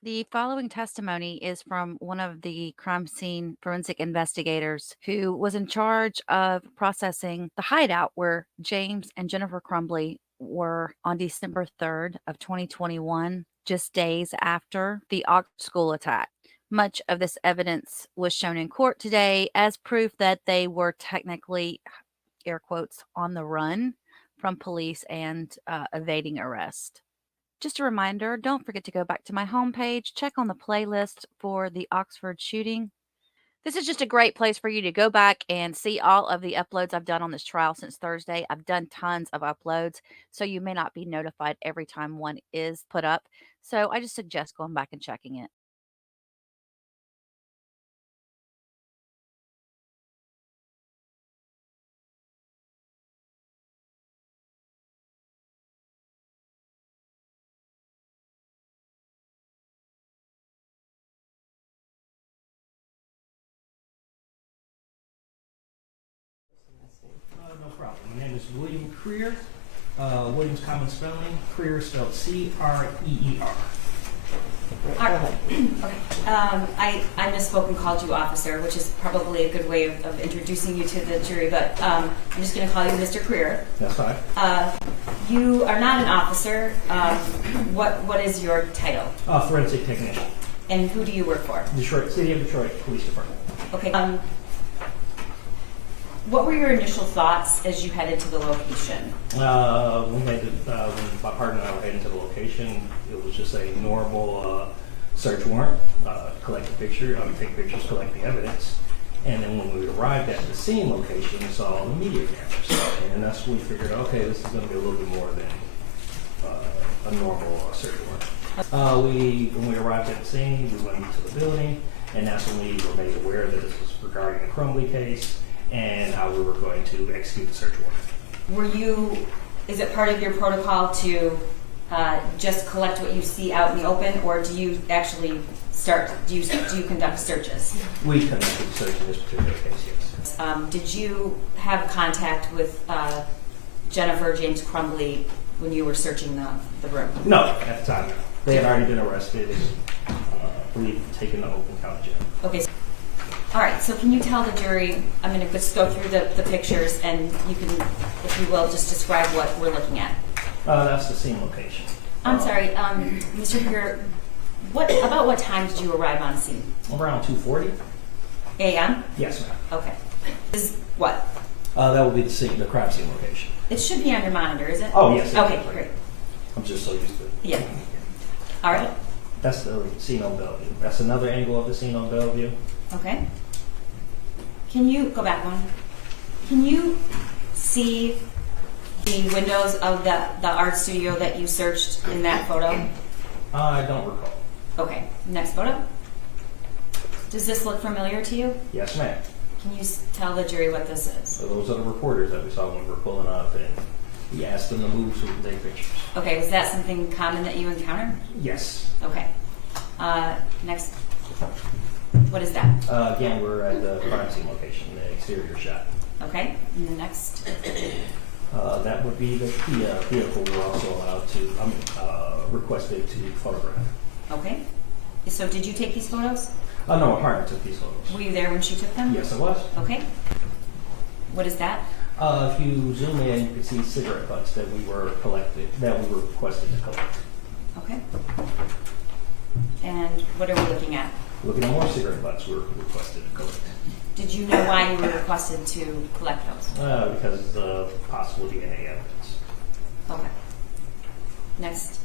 The following testimony is from one of the crime scene forensic investigators who was in charge of processing the hideout where James and Jennifer Crumbley were on December 3rd of 2021, just days after the Ox School attack. Much of this evidence was shown in court today as proof that they were technically, air quotes, on the run from police and evading arrest. Just a reminder, don't forget to go back to my homepage, check on the playlist for the Oxford shooting. This is just a great place for you to go back and see all of the uploads I've done on this trial since Thursday. I've done tons of uploads, so you may not be notified every time one is put up. So I just suggest going back and checking it. No problem. My name is William Creer. William's common spelling. Creer spelled C-R-E-E-R. All right. Okay. I misspoke and called you officer, which is probably a good way of introducing you to the jury, but I'm just going to call you Mr. Creer. That's fine. You are not an officer. What is your title? Forensic technician. And who do you work for? Detroit, City of Detroit Police Department. Okay. What were your initial thoughts as you headed to the location? When my partner and I were heading to the location, it was just a normal search warrant, collect the picture, take pictures, collect the evidence. And then when we arrived at the scene location, we saw the media cameras. And that's when we figured, okay, this is going to be a little bit more than a normal search warrant. When we arrived at the scene, we went into the building, and that's when we were made aware that this was regarding the Crumbley case and how we were going to execute the search warrant. Is it part of your protocol to just collect what you see out in the open, or do you actually do you conduct searches? We conducted search in this particular case, yes. Did you have contact with Jennifer James Crumbley when you were searching the room? No, at the time, no. They had already been arrested and believed taken to open county jail. Okay. All right, so can you tell the jury, I'm going to just go through the pictures, and you can, if you will, just describe what we're looking at. That's the scene location. I'm sorry, Mr. Creer, about what time did you arrive on scene? Around 2:40. A.M.? Yes, ma'am. Okay. This is what? That will be the crime scene location. It should be on your monitor, is it? Oh, yes. Okay, great. I'm just so used to it. Yeah. All right. That's the scene on Bellevue. That's another angle of the scene on Bellevue. Okay. Can you go back one? Can you see the windows of the art studio that you searched in that photo? I don't recall. Okay. Next photo. Does this look familiar to you? Yes, ma'am. Can you tell the jury what this is? So those are the reporters that we saw when we were pulling up, and we asked them to move so we could take pictures. Okay. Was that something common that you encountered? Yes. Okay. Next. What is that? Again, we're at the crime scene location, the exterior shot. Okay. And the next. That would be the vehicle we're also allowed to, requested to photograph. Okay. So did you take these photos? No, my partner took these photos. Were you there when she took them? Yes, I was. Okay. What is that? If you zoom in, you can see cigarette butts that we were requested to collect. Okay. And what are we looking at? Looking at more cigarette butts we were requested to collect. Did you know why you were requested to collect those? Because of possible DNA evidence. Okay. Next.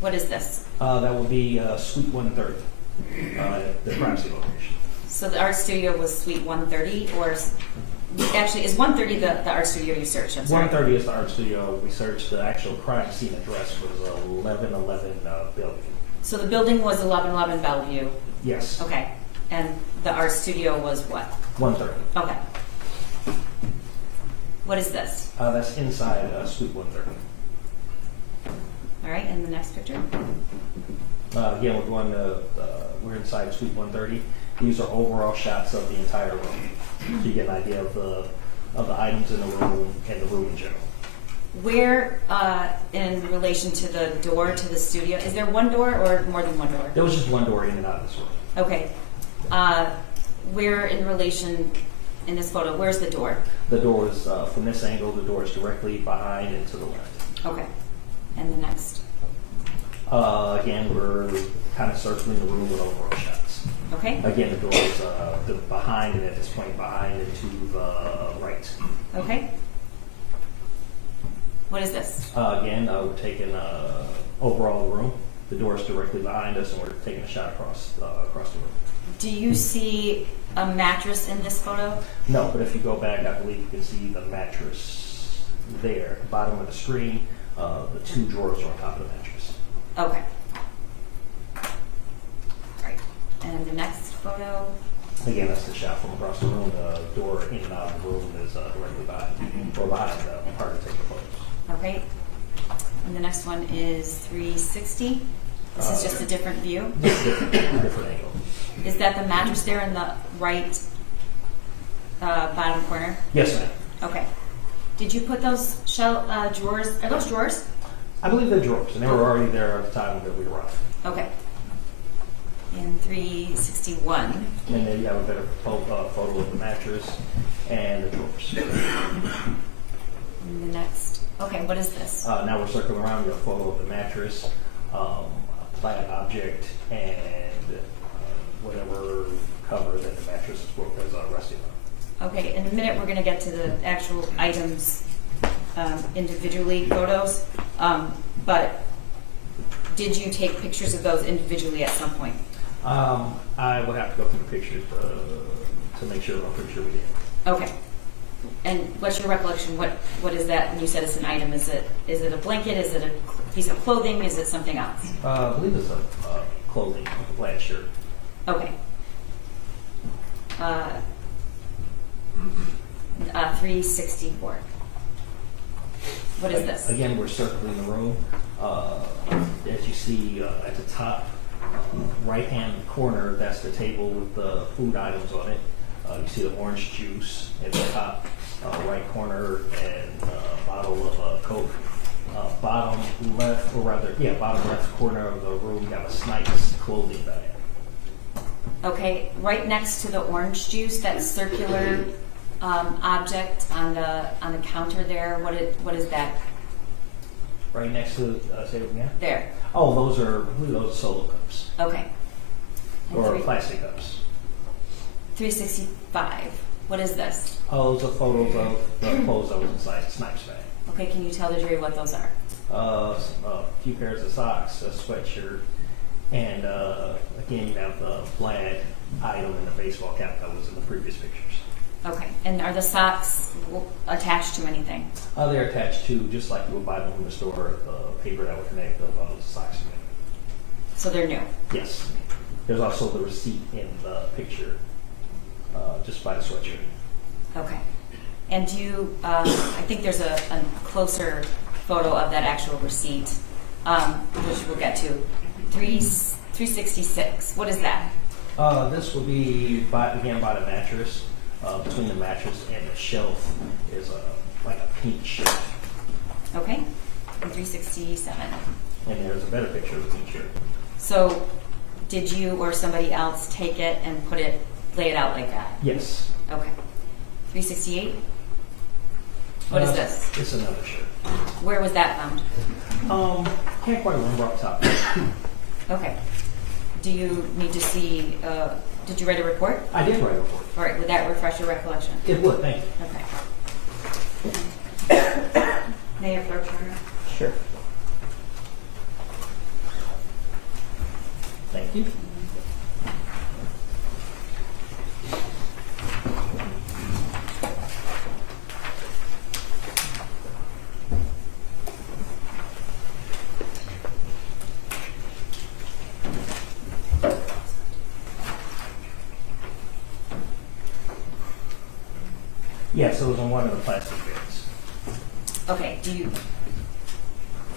What is this? That would be Suite 130, the crime scene location. So the art studio was Suite 130, or actually is 130 the art studio you searched? I'm sorry. 130 is the art studio we searched. The actual crime scene address was 1111 Bellevue. So the building was 1111 Bellevue. Yes. Okay. And the art studio was what? 130. Okay. What is this? That's inside Suite 130. All right, and the next picture? Again, we're inside Suite 130. These are overall shots of the entire room. So you get an idea of the items in the room and the room in general. Where, in relation to the door to the studio, is there one door or more than one door? There was just one door in and out of this room. Okay. Where in relation, in this photo, where's the door? The door is, from this angle, the door is directly behind and to the left. Okay. And the next? Again, we're kind of circling the room with overall shots. Okay. Again, the door is the behind and at this point behind and to the right. Okay. What is this? Again, we're taking overall the room. The door is directly behind us, and we're taking a shot across the room. Do you see a mattress in this photo? No, but if you go back, I believe you can see the mattress there, at the bottom of the screen. The two drawers are on top of the mattress. Okay. Right. And the next photo? Again, that's the shot from across the room. The door in and out of the room is directly behind, or behind the part to take the photos. Okay. And the next one is 360. This is just a different view. Different angle. Is that the mattress there in the right bottom corner? Yes, ma'am. Okay. Did you put those drawers? Are those drawers? I believe they're drawers, and they were already there at the time that we arrived. Okay. In 361. And then you have a better photo of the mattress and the drawers. And the next. Okay, what is this? Now we're circling around. You have a photo of the mattress, a flat object, and whatever cover that the mattress is resting on. Okay, in a minute we're going to get to the actual items individually, photos. But did you take pictures of those individually at some point? I will have to go through the pictures to make sure, I'm pretty sure we did. Okay. And what's your recollection? What is that? When you said it's an item, is it a blanket? Is it a piece of clothing? Is it something else? I believe it's a clothing, a plaid shirt. Okay. 364. What is this? Again, we're circling the room. As you see at the top right-hand corner, that's the table with the food items on it. You see the orange juice at the top right corner and a bottle of Coke. Bottom left corner of the room, you have a Snipes clothing bag. Okay, right next to the orange juice, that circular object on the counter there. What is that? Right next to say it again. There. Oh, those are solo cups Okay. And or plastic cups. 365. What is this? Oh, those are photos of the clothes that was inside Snipes bag. Okay, can you tell the jury what those are? A few pairs of socks, a sweatshirt, and again, you have the plaid item in the baseball cap that was in the previous pictures. Okay, and are the socks attached to anything? They're attached to, just like you would buy them from the store, the paper that would connect the socks together. So they're new? Yes. There's also the receipt in the picture, just by the sweatshirt. Okay. And do you, I think there's a closer photo of that actual receipt, which we'll get to. 366. What is that? This will be, again, by the mattress. Between the mattress and the shelf is like a pink shirt. Okay. And 367. And there's a better picture of the pink shirt. So, did you or somebody else take it and lay it out like that? Yes. Okay. 368. What is this? It's another shirt. Where was that found? Can't quite remember off the top. Okay. Do you need to see, did you write a report? I did write a report. All right, would that refresh your recollection? It would, thank you. Okay. Mayor Pro Turner. Sure. Thank you. Yes, it was in one of the plastic bins. Okay,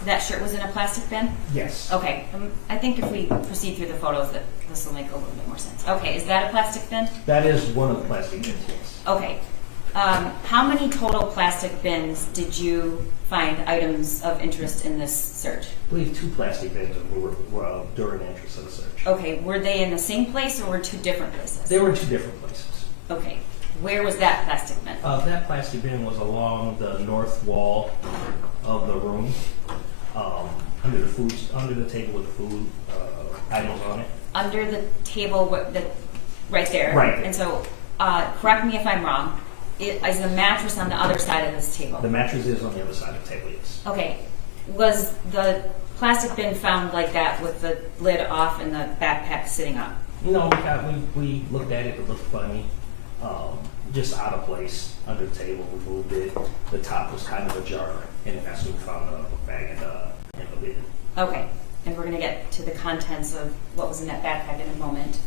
that shirt was in a plastic bin? Yes. Okay, I think if we proceed through the photos that this will make a little bit more sense. Okay, is that a plastic bin? That is one of the plastic bins, yes. Okay. How many total plastic bins did you find items of interest in this search? I believe 2 plastic bins were during the interest of the search. Okay, were they in the same place or were 2 different places? They were in 2 different places. Okay, where was that plastic bin? That plastic bin was along the north wall of the room, under the table with food items on it. Under the table, right there. Right there. And so, correct me if I'm wrong. Is the mattress on the other side of this table? The mattress is on the other side of the table, yes. Okay. Was the plastic bin found like that with the lid off and the backpack sitting up? No, we looked at it. It looked funny. Just out of place under the table. We moved it. The top was kind of ajar, and that's when we found a bag and the lid. Okay. And we're going to get to the contents of what was in that backpack in a moment.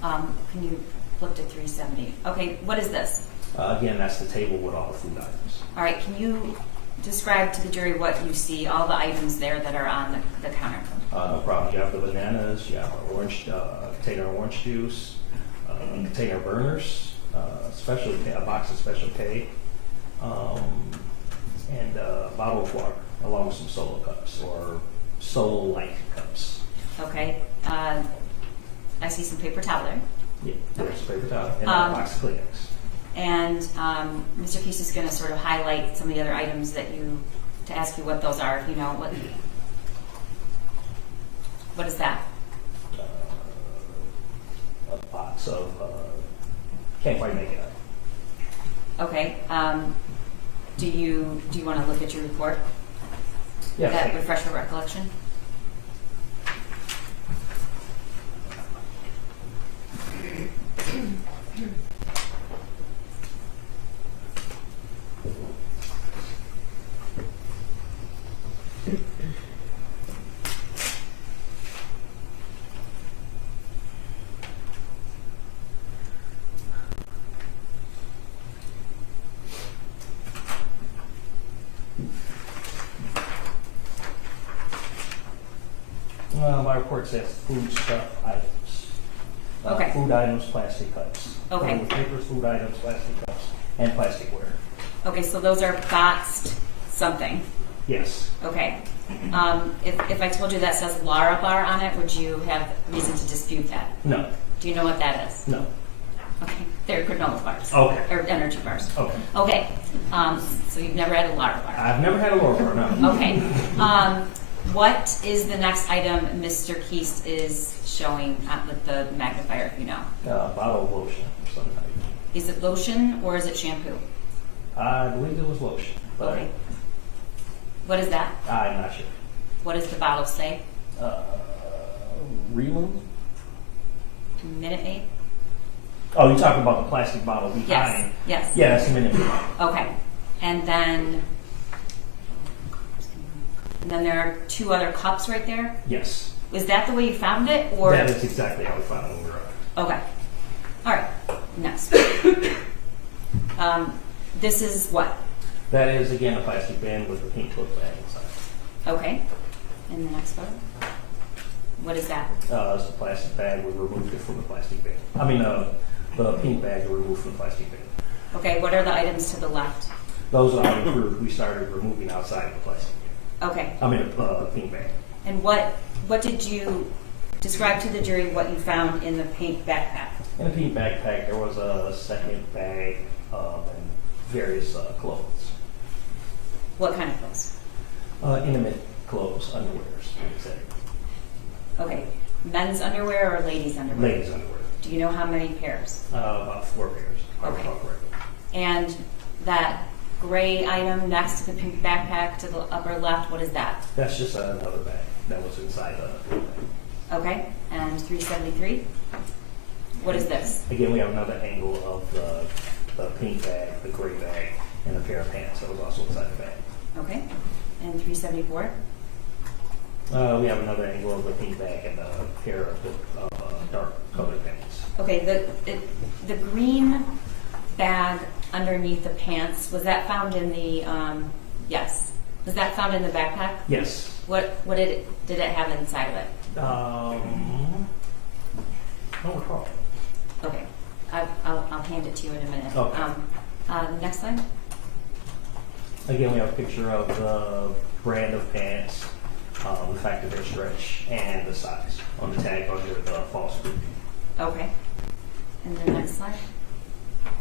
Can you flip to 370? Okay, what is this? Again, that's the table with all the food items. All right, can you describe to the jury what you see, all the items there that are on the counter? No problem. You have the bananas, you have an orange, container of orange juice, container of burners, a box of Special K, and a bottle of water, along with some solo cups or solo-like cups. Okay. I see some paper towel there. Yeah, there's a paper towel and a box of Kleenex. And Mr. Keese is going to sort of highlight some of the other items to ask you what those are, if you know. What is that? A box of, can't quite make it out. Okay. Do you want to look at your report? Yeah. That refresh your recollection? My report says food stuff items. Okay. Food items, plastic cups. Okay. With papers, food items, plastic cups, and plasticware. Okay, so those are boxed something. Yes. Okay. If I told you that says Lara Bar on it, would you have reason to dispute that? No. Do you know what that is? No. Okay. They're granola bars. Okay. Or energy bars. Okay. Okay. So you've never had a Lara Bar. I've never had a Laura bar, no. Okay. What is the next item Mr. Keast is showing with the magnifier, if you know? Bottle of lotion or something like that. Is it lotion or is it shampoo? I believe it was lotion. But Okay. What is that? I'm not sure. What does the bottle say? Remove? Minute Maid? Oh, you're talking about the plastic bottle behind? Yes. Yes. Yeah, that's a Minute Maid. Okay. And then there are 2 other cups right there. Yes. Is that the way you found it, or? That is exactly how we found it when we were out. Okay. All right. Next. This is what? That is, again, a plastic bin with a pink tote bag inside. Okay. And the next photo? What is that? It's a plastic bag. We removed it from the plastic bin. I mean, the pink bag we removed from the plastic bin. Okay. What are the items to the left? Those are items we started removing outside of the plastic bin. Okay. I mean, the pink bag. And what did you describe to the jury what you found in the pink backpack? In the pink backpack, there was a second bag and various clothes. What kind of clothes? Intimate clothes, underwears, etc. Okay. Men's underwear or ladies' underwear? Ladies' underwear. Do you know how many pairs? About 4 pairs. if I Okay. recall correctly. And that gray item next to the pink backpack to the upper left, what is that? That's just another bag that was inside the bag. Okay. And 373? What is this? Again, we have another angle of the pink bag, the gray bag, and a pair of pants that was also inside the bag. Okay. And 374? We have another angle of the pink bag and a pair of the dark colored pants. Okay. The green bag underneath the pants, was that found in the, yes. Was that found in the backpack? Yes. What did it have inside of it? I don't recall. Okay. I'll hand it to you in a minute. Okay. The next slide. Again, we have a picture of the brand of pants, the fact that they're stretch, and the size on the tag under the false preview. Okay. And the next slide.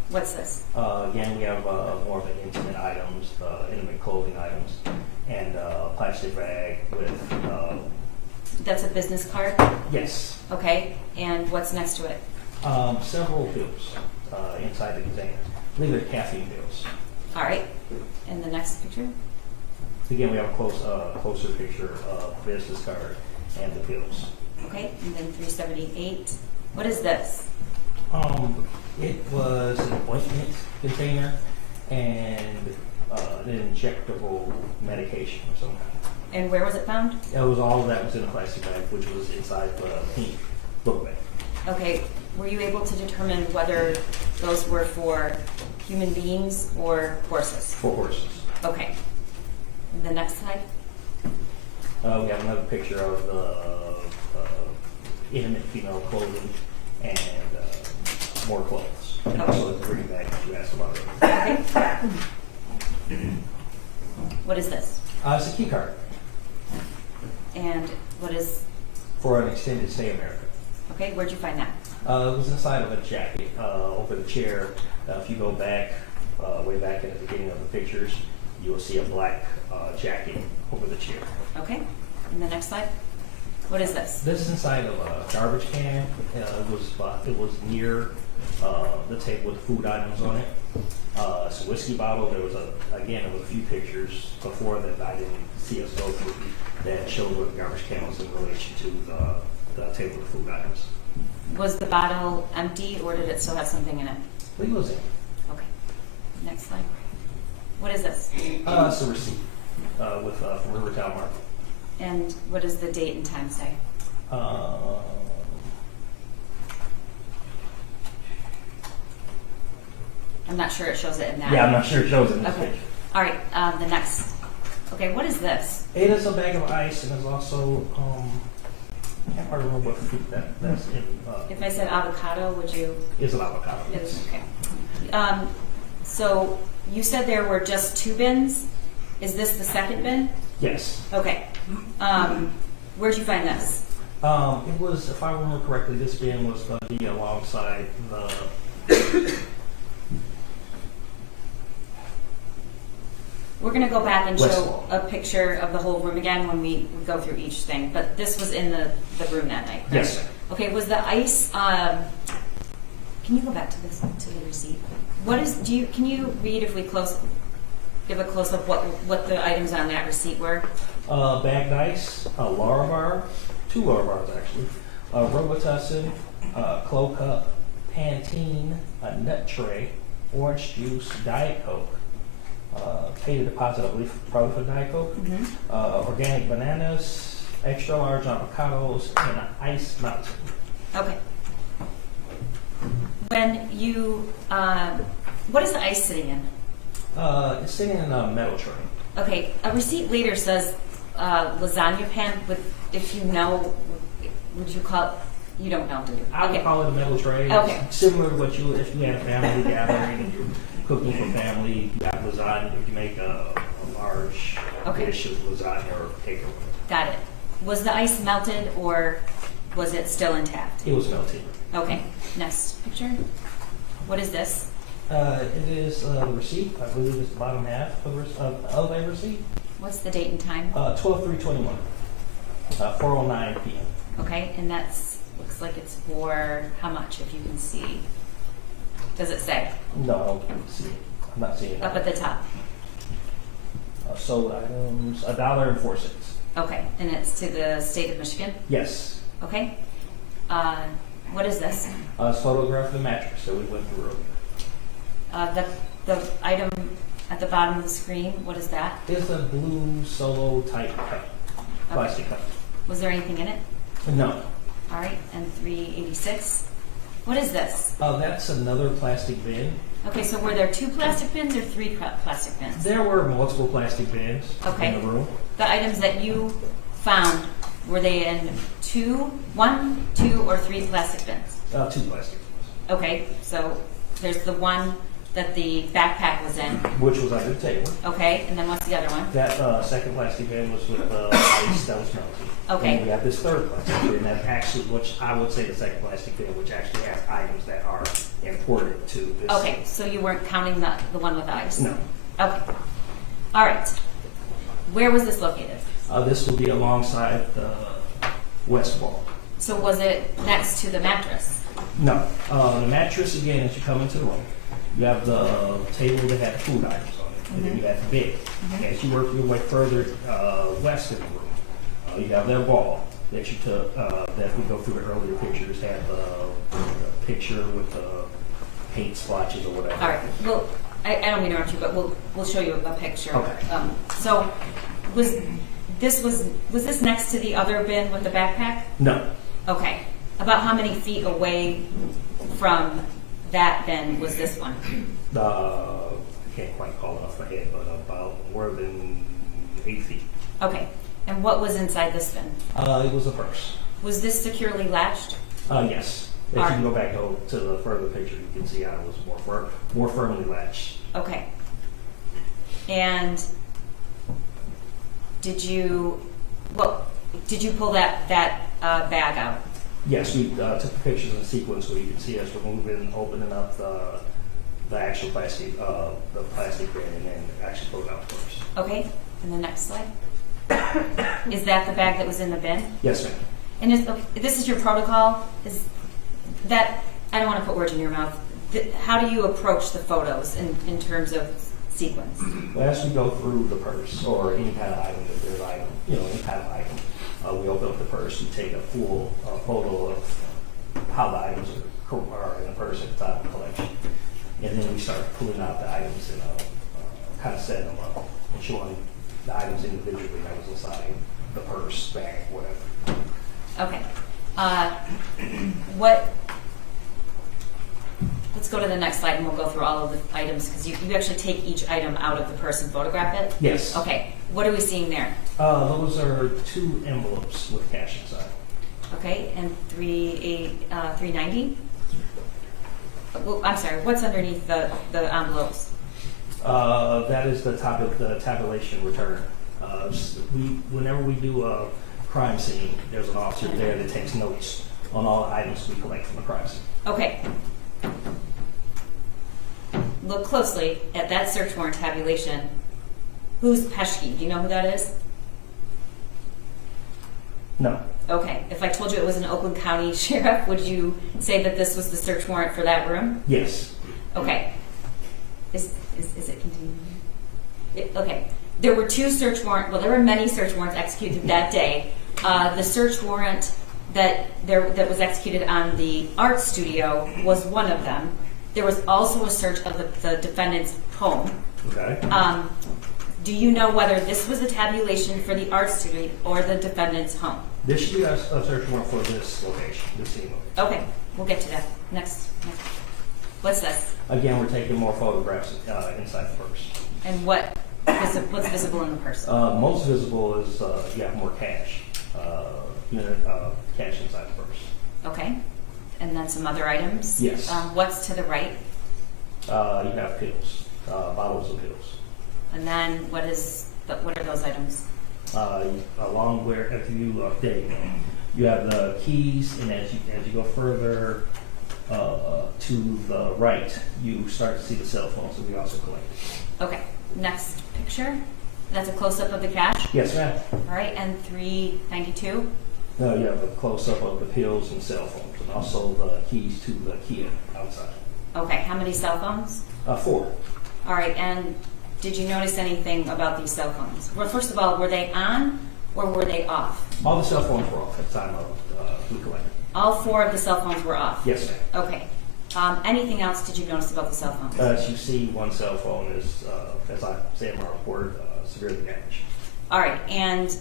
What's this? Again, we have more of the intimate items, intimate clothing items, and a plastic bag with, That's a business card? yes, Okay. And what's next to it? several pills inside the container. I believe they're caffeine pills. All right. And the next picture? Again, we have a closer picture of the business card and the pills. Okay. And then 378. What is this? It was an ointment container and an injectable medication of some kind. And where was it found? It was all of that was in a plastic bag, which was inside the pink book bag. Okay. Were you able to determine whether those were for human beings or horses? For horses. Okay. And the next slide? We have another picture of the intimate female clothing and more clothes. And also the green bag that you asked about earlier. Okay. What is this? It's a key card And what is, for an extended stay in America. okay, where'd you find that? It was inside of a jacket over the chair. If you go back, way back at the beginning of the pictures, you will see a black jacket over the chair. Okay. And the next slide? What is this? This is inside of a garbage can. It was near the table with food items on it. It's a whiskey bottle. There was a few pictures before that I didn't see us go through that showed what the garbage can was in relation to the table with food items. Was the bottle empty or did it still have something in it? I believe it was in. Okay. Next slide. What is this? It's a receipt from Rivertown Market. And what does the date and time say? I'm not sure it shows it in that. Yeah, I'm not sure it shows it in this Okay. picture. All right. The next. Okay. What is this? It is a bag of ice, and there's also I can't quite remember what fruit that's in. If I said avocado, would you? It's an avocado. It is, okay. So you said there were just 2 bins. Is this the second bin? Yes. Okay. Where'd you find this? It was, if I remember correctly, this bin was going to be alongside the. We're going to go back and West show wall. a picture of the whole room again when we go through each thing. But this was in the room that night. correct? Yes, ma'am. Okay. Was the ice? Can you go back to this to the receipt? What is? Can you read if we give a close up what the items on that receipt were? Bagged ice, a Larabar, 2 Larabars actually, Robitussin, Clo Cup, Pantene, a nut tray, orange juice, Diet Coke, paid a deposit, I believe, probably for Diet Coke, organic bananas, extra large avocados, and an ice mountain. Okay. When you, what is the ice sitting in? It's sitting in a metal tray. Okay, a receipt later says lasagna pan. If you know, would you call it? You don't know, do you? I would call it a metal tray. Okay. It's similar to what you, if you had a family gathering and you're cooking for family, you have lasagna, you make a large dish of lasagna or cake or whatever. Got it. Was the ice melted or was it still intact? It was melted. Okay, next picture. What is this? It is the receipt. I believe it's the bottom half of a receipt. What's the date and time? 12/3/21, 4:09 p.m. Okay, and that's looks like it's for how much, if you can see. Does it say? No, I don't see it. I'm not seeing it. Up at the top. Sold items, $1.04. Okay, and it's to the state of Michigan. Yes. Okay. What is this? It's photographed the mattress that we went through earlier. The item at the bottom of the screen, what is that? It's a blue solo type cup, plastic cup. Was there anything in it? No. All right, and 386. What is this? That's another plastic bin. Okay, so were there 2 plastic bins or 3 plastic bins? There were multiple plastic bins Okay. in the room. The items that you found, were they in 1, 2, or 3 plastic bins? 2 plastic bins. Okay, so there's the one that the backpack was in. which was under the table. Okay, and then what's the other one? That second plastic bin was with ice that was melted. Okay. And we have this third plastic bin that actually, which I would say the second plastic bin, which actually has items that are important to this. Okay, so you weren't counting the one with ice? No. Okay. All right. Where was this located? This will be alongside the west wall. So was it next to the mattress? No. The mattress, again, as you come into the room, you have the table that had food items on it, and then you have the bed. As you work your way further west in the room, you have that wall that you took, that we go through the earlier pictures, had the picture with the paint splotches or whatever. All right. Well, I don't mean to interrupt you, but we'll show you a picture. Okay. So was this next to the other bin with the backpack? No. Okay. About how many feet away from that bin was this one? I can't quite call it off my head, but about more than 8 feet. Okay. And what was inside this bin? It was a purse. Was this securely latched? Yes. If All you right. go back to the further picture, you can see how it was more firmly latched. Okay. And did you pull that bag out? Yes, we took the pictures in sequence so you can see us removing, opening up the actual plastic, the plastic bin, and then actually pull it out first. Okay. And the next slide. Is that the bag that was in the bin? Yes, ma'am. And this is your protocol? Is that, I don't want to put words in your mouth. How do you approach the photos in terms of sequence? Well, as we go through the purse or any kind of item, if there's item, any kind of item, we open up the purse, we take a full photo of how the items are in the purse at the time of collection. And then we start pulling out the items and kind of setting them up and showing the items individually that was inside the purse, bag, whatever. Okay. Let's go to the next slide and we'll go through all of the items because you actually take each item out of the purse and photograph it? Yes. Okay. What are we seeing there? Those are 2 envelopes with cash inside. Okay. And 390? Well, I'm sorry. What's underneath the envelopes? That is the tabulation return. Whenever we do a crime scene, there's an officer there that takes notes on all the items we collect from the crime scene. Okay. Look closely at that search warrant tabulation. Who's Peschke? Do you know who that is? No. Okay. If I told you it was an Oakland County sheriff, would you say that this was the search warrant for that room? Yes. Okay. Is it continuing? Okay. There were 2 search warrants. Well, there were many search warrants executed that day. The search warrant that was executed on the art studio was one of them. There was also a search of the defendant's home. Okay. Do you know whether this was a tabulation for the art studio or the defendant's home? This should be a search warrant for this location, this scene location. Okay, we'll get to that. Next. What's this? Again, we're taking more photographs inside the purse. And what's visible in the purse? Most visible is you have more cash. Cash inside the purse. Okay. And then some other items? Yes. What's to the right? You have pills, bottles of pills. And then what are those items? Along where, if you there you go. You have the keys, and as you go further to the right, you start to see the cell phones that we also collected. Okay. Next picture. That's a close-up of the cash? Yes, ma'am. All right. And 392? No, you have a close-up of the pills and cell phones, and also the keys to the Kia outside. Okay. How many cell phones? 4. All right. And did you notice anything about these cell phones? Well, first of all, were they on or were they off? All the cell phones were off at the time of we collected. All 4 of the cell phones were off? Yes, ma'am. Okay. Anything else did you notice about the cell phones? As you see, one cell phone is, as I say in my report, severely damaged. All right. And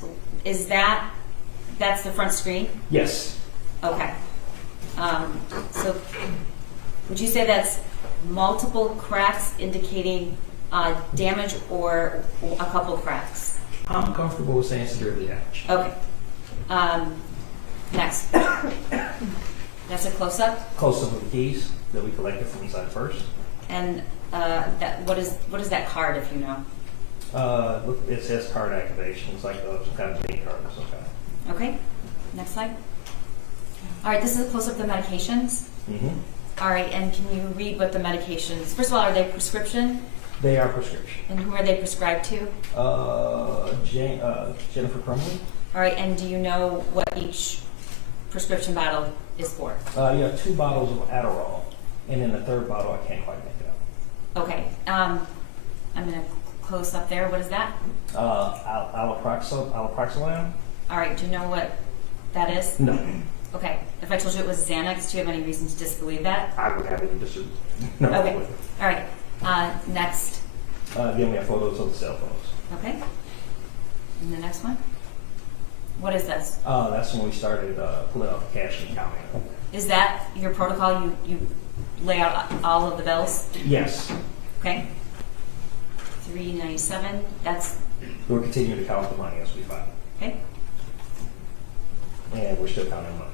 is that's the front screen? Yes. Okay. So would you say that's multiple cracks indicating damage or a couple cracks? I'm comfortable with saying severely damaged. Okay. Next. That's a close-up. Close-up of the keys that we collected from inside the purse. And what is that card, if you know? Look, it says card activation. It's like some kind of pay card or some kind. Okay, next slide. All right, this is a close-up of the medications. Mm-hmm. All right, and can you read what the medications, first of all, are they prescription? They are prescription. And who are they prescribed to? Jennifer Crumbley. All right, and do you know what each prescription bottle is for? You have 2 bottles of Adderall, and then the 3rd bottle, I can't quite make it out. Okay, I'm going to close up there. What is that? Alloproxolam? All right, do you know what that is? No. Okay, if I told you it was Xanax, do you have any reason to disbelieve that? I would have any no. Okay, all right. Next. Give me a photos of the cell phones. Okay. And the next one? What is this? That's when we started pulling out the cash and counting it. Is that your protocol? You lay out all of the bills? Yes. Okay. 397. That's We're continuing to count the money as we find it. okay. And we're still counting money.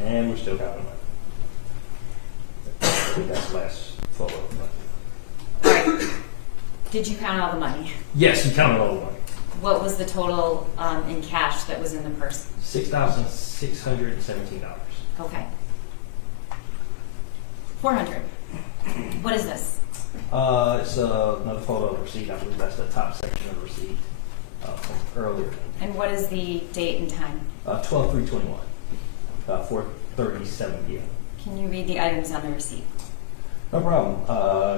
And we're still counting money. I think that's the last photo of the money. All right. Did you count all the money? Yes, we counted all the money. What was the total in cash that was in the purse? $6,617. Okay. 400. What is this? It's another photo of the receipt. I believe that's the top section of the receipt from earlier. And what is the date and time? 12/3/21. 4:37 p.m. Can you read the items on the receipt? No problem.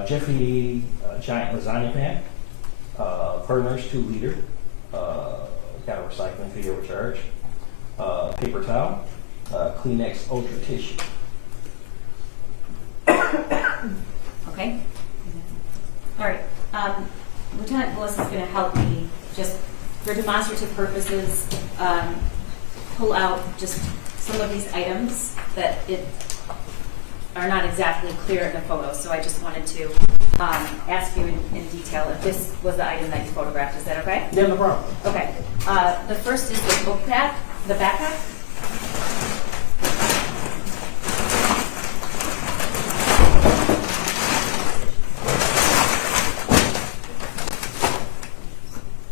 Jeffrey giant lasagna pan. Burners 2 liter. Got a recycling fee overcharge. Paper towel. Kleenex Ultra tissue. Okay. All right. Lieutenant Melissa is going to help me just for demonstrative purposes pull out just some of these items that are not exactly clear in the photo. So I just wanted to ask you in detail if this was the item that you photographed. Is that okay? Yeah, no problem. Okay. The first is the book pack, the backpack.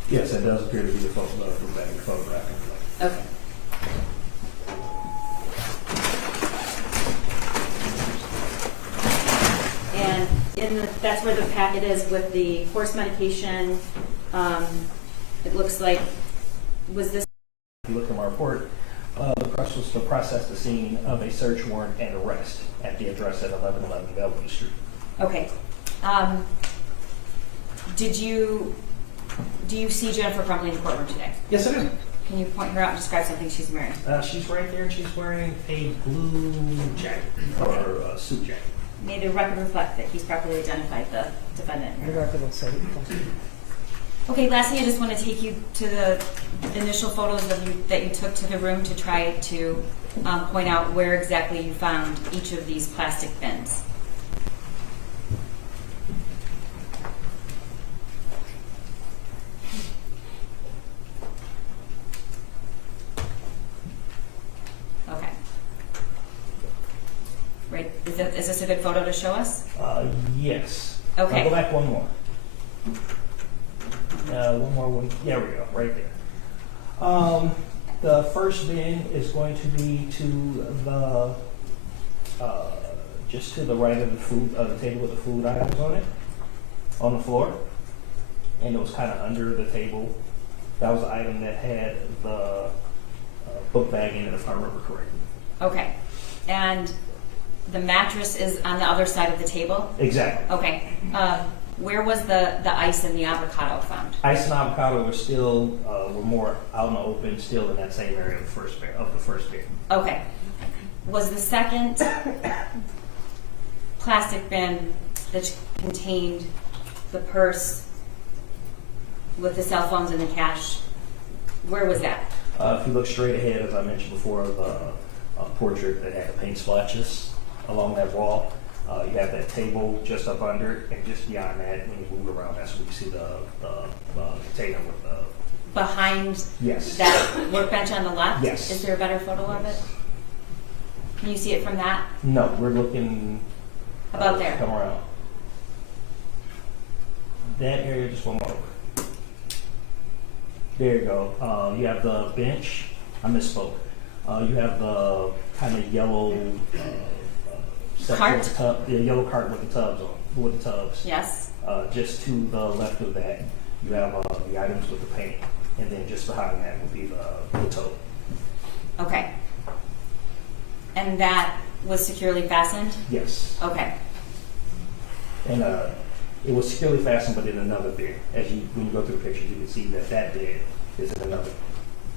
Yes, it does appear to be the photographing. Okay. And that's where the packet is with the course medication. It looks like, was this? If you look at my report, the press was to process the scene of a search warrant and arrest at the address at 1111 Bellevue Street. Okay. Do you see Jennifer Crumbley in the courtroom today? Yes, I do. Can you point her out and describe something she's wearing? She's right there, and she's wearing a blue jacket, or a suit jacket. May the record reflect that he's properly identified the defendant. The record will say. Okay, lastly, I just want to take you to the initial photos that you took to the room to try to point out where exactly you found each of these plastic bins. Okay. Right, is this a good photo to show us? Yes. Okay. I'll go back one more. One more. There we go, right there. The first bin is going to be to the just to the right of the the table with the food items on it, on the floor, and it was kind of under the table. That was the item that had the book bag in it, if I remember correctly. Okay, and the mattress is on the other side of the table? Exactly. Okay. Where was the ice and the avocado found? Ice and avocado were still were more out in the open, still in that same area of the first bin. Okay. Was the second plastic bin that contained the purse with the cell phones and the cash, where was that? If you look straight ahead, as I mentioned before, the portrait that had the paint splotches along that wall. You have that table just up under it, and just beyond that, when you move around, that's where you see the container with the... Behind Yes. that workbench on the left? Yes. Is there a better photo of it? Can you see it from that? No, we're looking... About there. Come around. That area, just one more over. There you go. You have the bench. I misspoke. You have the kind of yellow section Cart? with the tub, the yellow cart with the tubs on, with the tubs. Yes. Just to the left of that, you have the items with the paint, and then just behind that would be the tote. Okay. And that was securely fastened? Yes. Okay. And it was securely fastened, but in another bin. As you, when you go through the pictures, you can see that that bin is in another.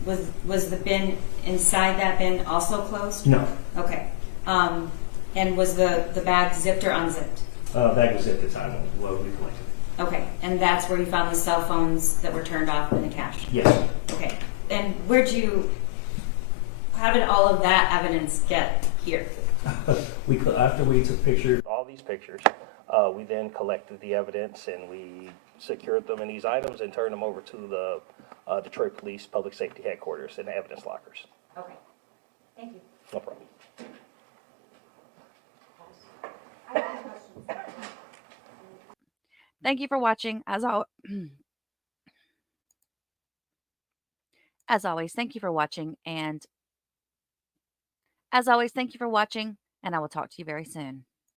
Was the bin inside that bin also closed? No. Okay. And was the bag zipped or unzipped? Bag was at the time when we collected. Okay. And that's where you found the cell phones that were turned off and the cash? Yes. Okay. And how did all of that evidence get here? After we took pictures, all these pictures, we then collected the evidence and we secured them in these items and turned them over to the Detroit Police Public Safety Headquarters in the evidence lockers. Okay. Thank you. No problem. Thank you for watching. As always, thank you for watching. And as always, thank you for watching. And I will talk to you very soon.